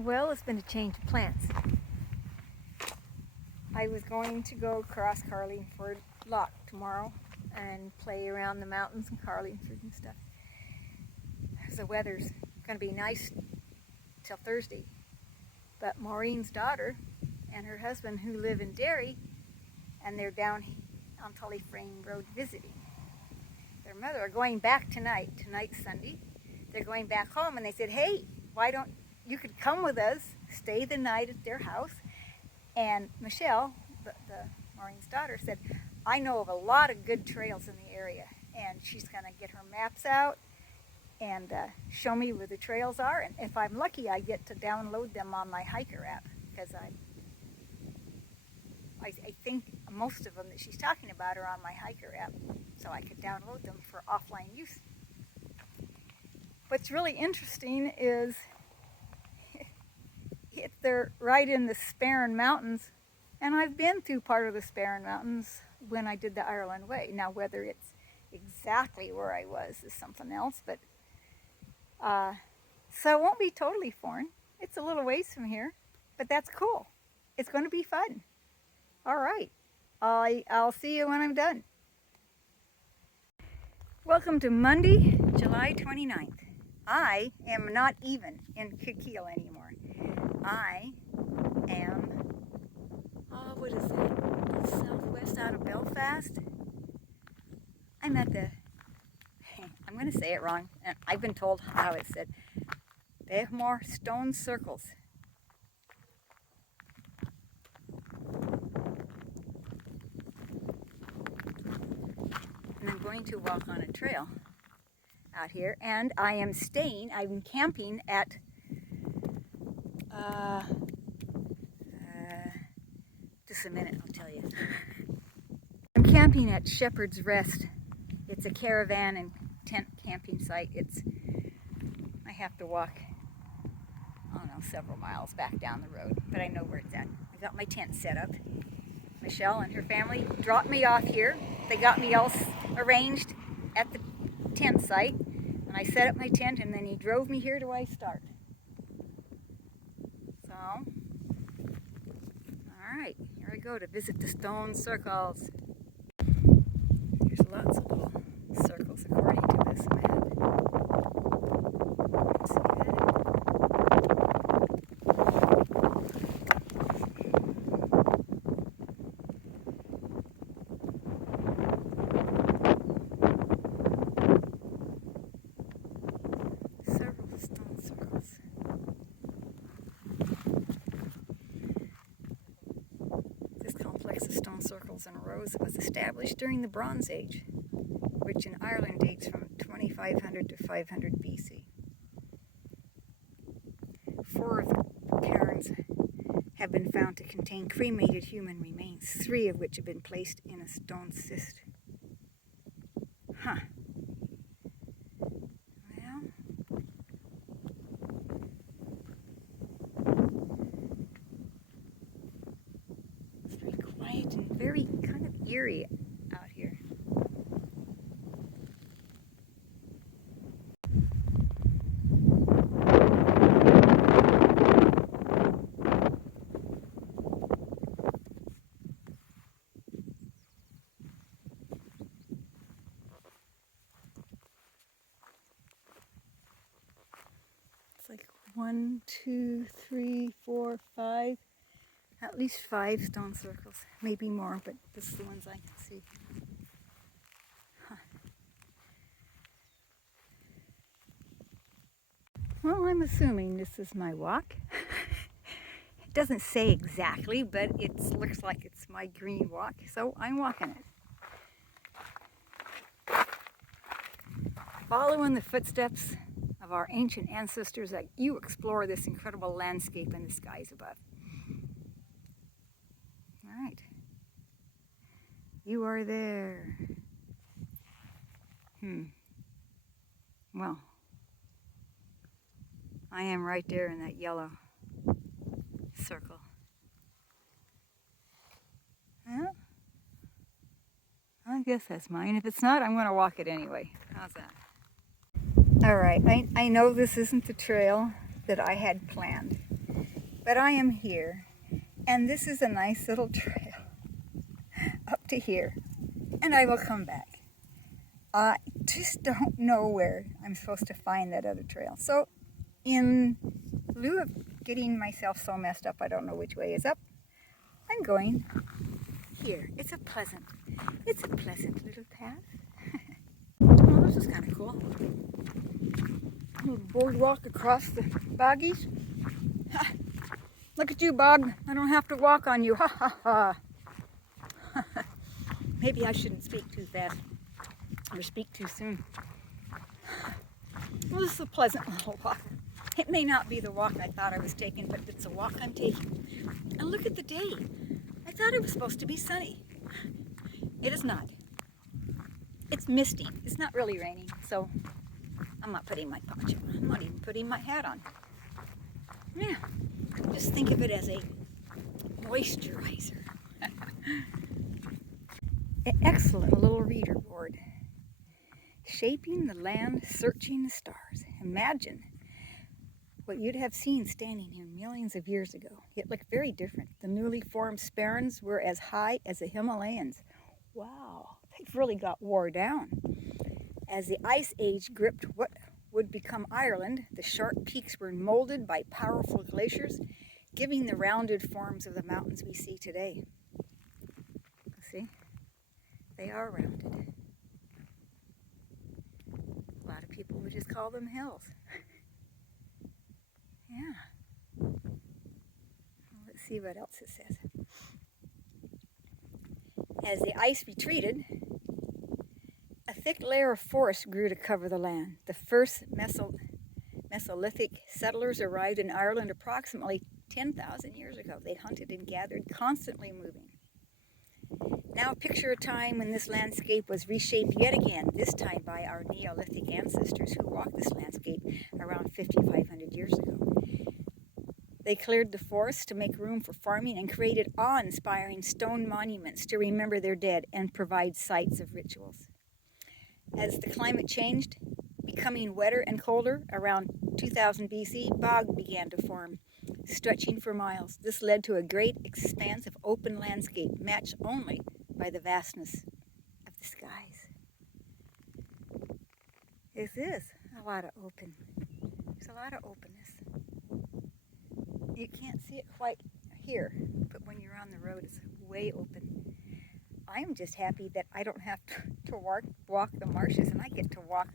Well, it's been a change of plans. I was going to go across Carlingford Loch tomorrow and play around the mountains in Carlingford and stuff. The weather's going to be nice till Thursday. But Maureen's daughter and her husband, who live in Derry, and they're down on Tullyframe Road visiting their mother, are going back tonight. Tonight's Sunday. They're going back home, and they said, hey, why don't you could come with us, stay the night at their house. And Michelle, the Maureen's daughter, said, I know of a lot of good trails in the area, and she's going to get her maps out and show me where the trails are. And if I'm lucky, I get to download them on my hiker app, because I think most of them that she's talking about are on my hiker app, so I could download them for offline use. What's really interesting is they're right in the Sparran Mountains, and I've been through part of the Sparran Mountains when I did the Ireland Way. Now, whether it's exactly where I was is something else, but so it won't be totally foreign. It's a little ways from here, but that's cool. It's going to be fun. All right, I'll see you when I'm done. Welcome to Monday, July 29th. I am not even in Kikeel anymore. I am, what is that, southwest out of Belfast? I'm at the, I'm going to say it wrong, and I've been told how it's said, Behmore Stone Circles. And I'm going to walk on a trail out here, and I'm camping at just a minute, I'll tell you. I'm camping at Shepherd's Rest. It's a caravan and tent camping site. I have to walk, I don't know, several miles back down the road, but I know where it's at. I got my tent set up. Michelle and her family dropped me off here. They got me all arranged at the tent site, and I set up my tent, and then he drove me here to I start. So, alright, here I go to visit the stone circles. There's lots of little circles according to this map. See that? Several stone circles. This complex of stone circles and rows was established during the Bronze Age, which in Ireland dates from 2500 to 500 BC. 4 of the cairns have been found to contain cremated human remains, 3 of which have been placed in a stone cist. Huh. Well, it's very quiet and very kind of eerie out here. It's like 1, 2, 3, 4, 5, at least 5 stone circles, maybe more, but this is the ones I can see. Huh. Well, I'm assuming this is my walk. It doesn't say exactly, but it looks like it's my green walk, so I'm walking it. Following the footsteps of our ancient ancestors as you explore this incredible landscape in the skies above. All right. You are there. Well, I am right there in that yellow circle. Well, I guess that's mine. If it's not, I'm going to walk it anyway. How's that? All right, I know this isn't the trail that I had planned, but I am here, and this is a nice little trail up to here, and I will come back. I just don't know where I'm supposed to find that other trail. So in lieu of getting myself so messed up I don't know which way is up, I'm going here. It's a pleasant little path. Well, this is kind of cool. A little boardwalk across the boggies. Ha. Look at you, bog. I don't have to walk on you. Ha ha ha. Maybe I shouldn't speak too fast or speak too soon. Well, this is a pleasant little walk. It may not be the walk I thought I was taking, but it's a walk I'm taking. And look at the day. I thought it was supposed to be sunny. It is not. It's misty. It's not really raining, so I'm not putting my poncho on. I'm not even putting my hat on. Yeah, just think of it as a moisturizer. An excellent little reader board. Shaping the land, searching the stars. Imagine what you'd have seen standing here millions of years ago. It looked very different. The newly formed sparans were as high as the Himalayas. Wow, they've really got wore down. As the ice age gripped what would become Ireland, the sharp peaks were molded by powerful glaciers, giving the rounded forms of the mountains we see today. See, they are rounded. A lot of people would just call them hills. Yeah. Let's see what else it says. As the ice retreated, a thick layer of forest grew to cover the land. The first Mesolithic settlers arrived in Ireland approximately 10,000 years ago. They hunted and gathered, constantly moving. Now picture a time when this landscape was reshaped yet again, this time by our Neolithic ancestors who walked this landscape around 5,500 years ago. They cleared the forest to make room for farming and created awe-inspiring stone monuments to remember their dead and provide sites of rituals. As the climate changed, becoming wetter and colder, around 2000 BC, bog began to form, stretching for miles. This led to a great expanse of open landscape, matched only by the vastness of the skies. This is a lot of open. There's a lot of openness. You can't see it quite here, but when you're on the road, it's way open. I'm just happy that I don't have to walk the marshes, and I get to walk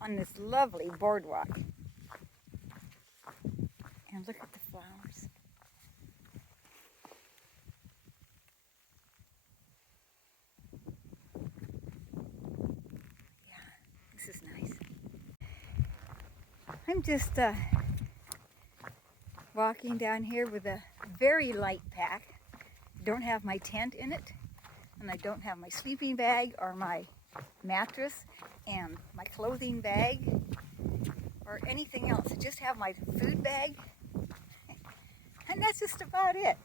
on this lovely boardwalk. And look at the flowers. Yeah, this is nice. I'm just walking down here with a very light pack. I don't have my tent in it, and I don't have my sleeping bag or my mattress and my clothing bag or anything else. I just have my food bag, and that's just about it.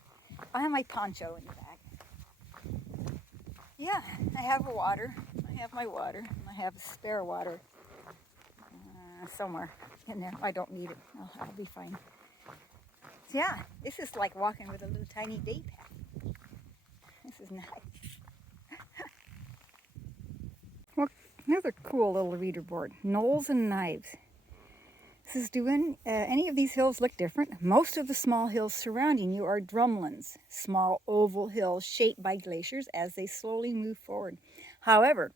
I have my poncho in the bag. Yeah, I have water. I have my water. I have spare water somewhere in there. I don't need it. I'll be fine. So yeah, this is like walking with a little tiny day pack. This is nice. Well, another cool little reader board. Knolls and knives. This is doing, any of these hills look different? Most of the small hills surrounding you are drumlins, small oval hills shaped by glaciers as they slowly move forward. However,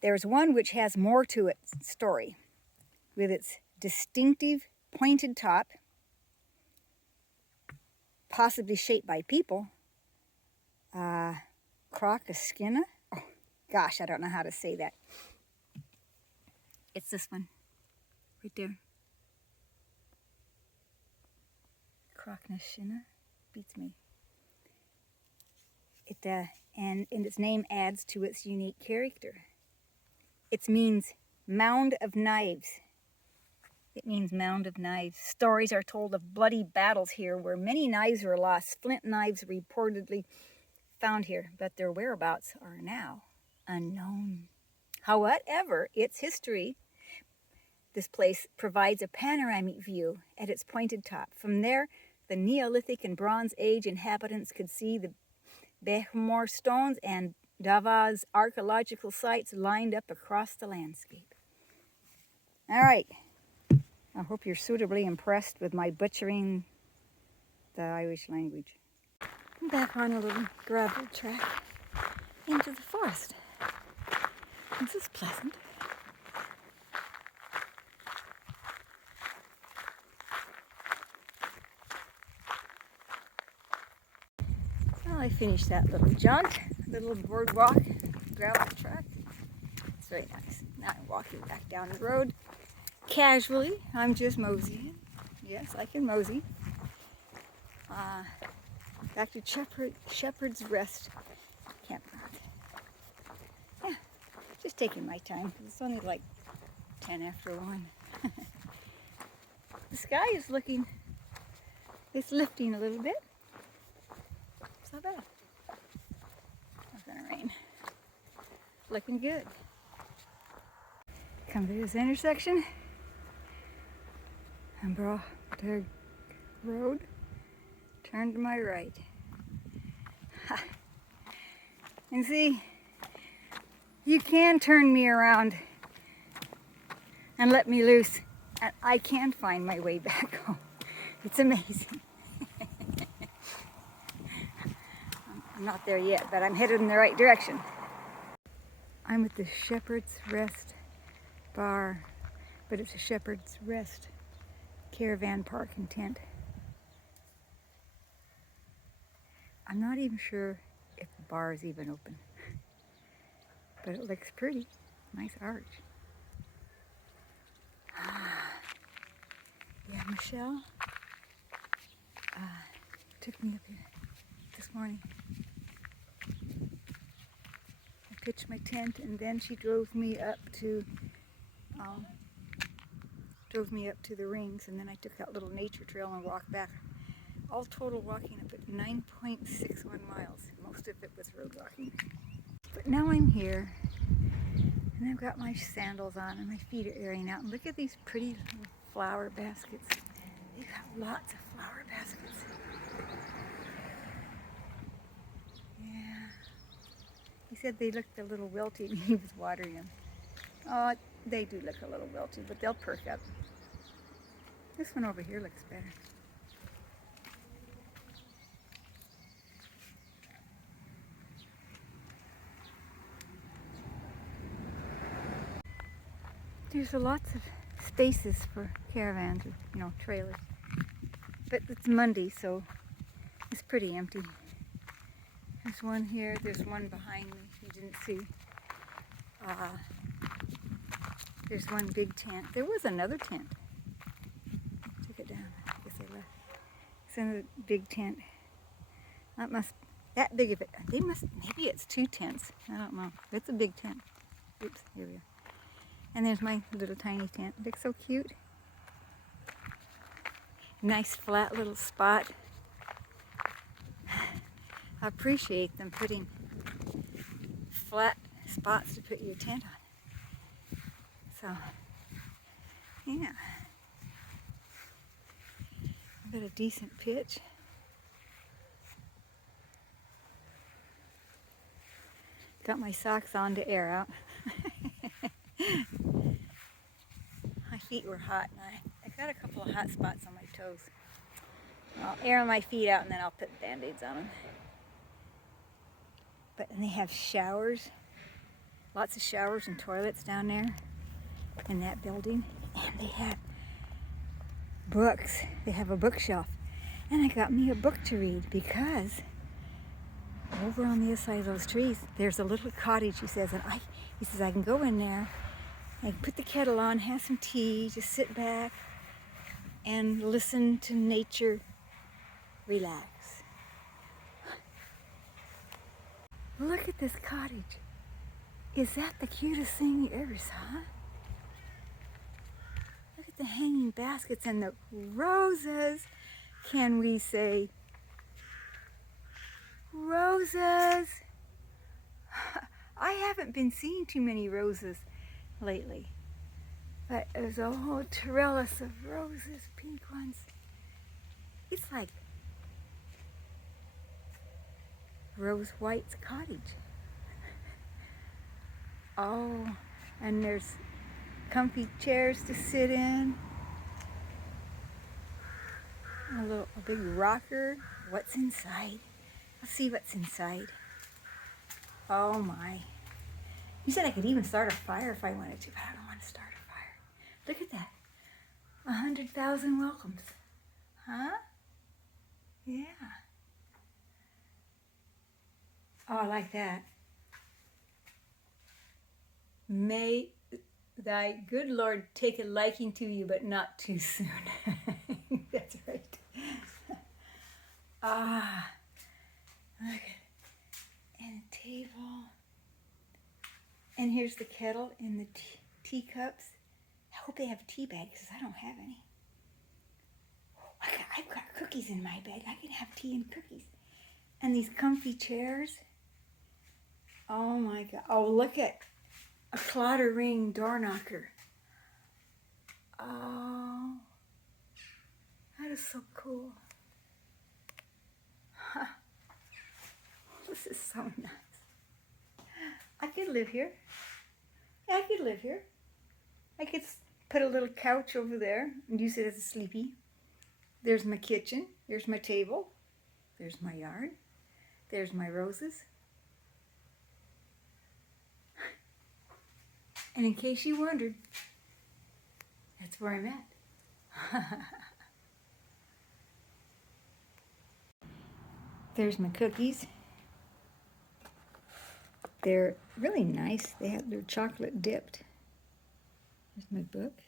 there's one which has more to its story, with its distinctive pointed top, possibly shaped by people. Crocaskina? Oh, gosh, I don't know how to say that. It's this one, right there. Crocaskina beats me. And its name adds to its unique character. It means mound of knives. It means mound of knives. Stories are told of bloody battles here where many knives were lost. Flint knives reportedly found here, but their whereabouts are now unknown. However, its history, this place provides a panoramic view at its pointed top. From there, The Neolithic and Bronze Age inhabitants could see the Behmor stones and Davaz archaeological sites lined up across the landscape. All right. I hope you're suitably impressed with my butchering the Irish language. I'm back on a little gravel track into the forest. This is pleasant. Well, I finished that little jaunt, the little boardwalk, gravel track. It's very nice. Now I'm walking back down the road. Casually, I'm just moseying. Yes, I can mosey. Back to Shepherd's Rest campground. Yeah, just taking my time. It's only like 10 after 1. The sky is looking, it's lifting a little bit. It's not bad. It's gonna rain. Looking good. Come to this intersection. And Broad Road. Turn to my right. Ha. And see, you can turn me around and let me loose, and I can find my way back home. It's amazing. I'm not there yet, but I'm headed in the right direction. I'm at the Shepherd's Rest bar, but it's a Shepherd's Rest caravan park and tent. I'm not even sure if the bar is even open, but it looks pretty. Nice arch. Yeah, Michelle took me up here this morning. I pitched my tent, and then she drove me up to the rings, and then I took that little nature trail and walked back. All total walking up at 9.61 miles. Most of it was road walking. But now I'm here, and I've got my sandals on, and my feet are airing out. And look at these pretty little flower baskets. They've got lots of flower baskets. Yeah. He said they looked a little wilty when he was watering them. Oh, they do look a little wilty, but they'll perk up. This one over here looks better. There's lots of spaces for caravans, or, trailers. But it's Monday, so it's pretty empty. There's one here, there's one behind me you didn't see. There's one big tent. There was another tent. Took it down. I guess I left. It's in a big tent. That big of it. Maybe it's 2 tents. I don't know. It's a big tent. Oops, here we are. And there's my little tiny tent. It looks so cute. Nice flat little spot. I appreciate them putting flat spots to put your tent on. So, yeah. I've got a decent pitch. Got my socks on to air out. My feet were hot, and I got a couple of hot spots on my toes. I'll air my feet out, and then I'll put Band-Aids on them. And they have showers, lots of showers and toilets down there in that building. And they have books. They have a bookshelf. And I got me a book to read, because over on the other side of those trees, there's a little cottage, he says, and he says I can go in there, I can put the kettle on, have some tea, just sit back and listen to nature, relax. Look at this cottage. Is that the cutest thing you ever saw? Look at the hanging baskets and the roses. Can we say roses? I haven't been seeing too many roses lately, but there's a whole trellis of roses, pink ones. It's like Rose White's cottage. Oh, and there's comfy chairs to sit in. A big rocker. What's inside? Let's see what's inside. Oh my. You said I could even start a fire if I wanted to, but I don't want to start a fire. Look at that. 100,000 welcomes. Huh? Yeah. Oh, I like that. May thy good Lord take a liking to you, but not too soon. That's right. Ah, look at it. And a table. And here's the kettle and the teacups. I hope they have tea bags because I don't have any. I've got cookies in my bag. I can have tea and cookies. And these comfy chairs. Oh my God. Oh, look at a Clatter ring door knocker. Oh, that is so cool. Huh. This is so nice. I could live here. Yeah, I could live here. I could put a little couch over there and use it as a sleepy. There's my kitchen. There's my table. There's my yard. There's my roses. And in case you wondered, that's where I'm at. There's my cookies. They're really nice. They're chocolate dipped. There's my book.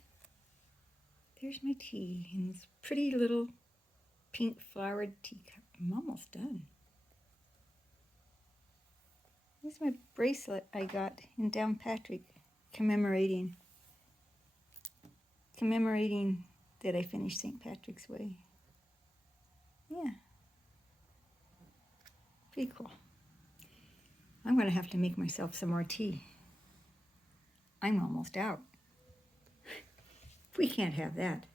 There's my tea in this pretty little pink flowered teacup. I'm almost done. This is my bracelet I got in Downpatrick commemorating that I finished St. Patrick's Way. Yeah. Pretty cool. I'm going to have to make myself some more tea. I'm almost out. We can't have that.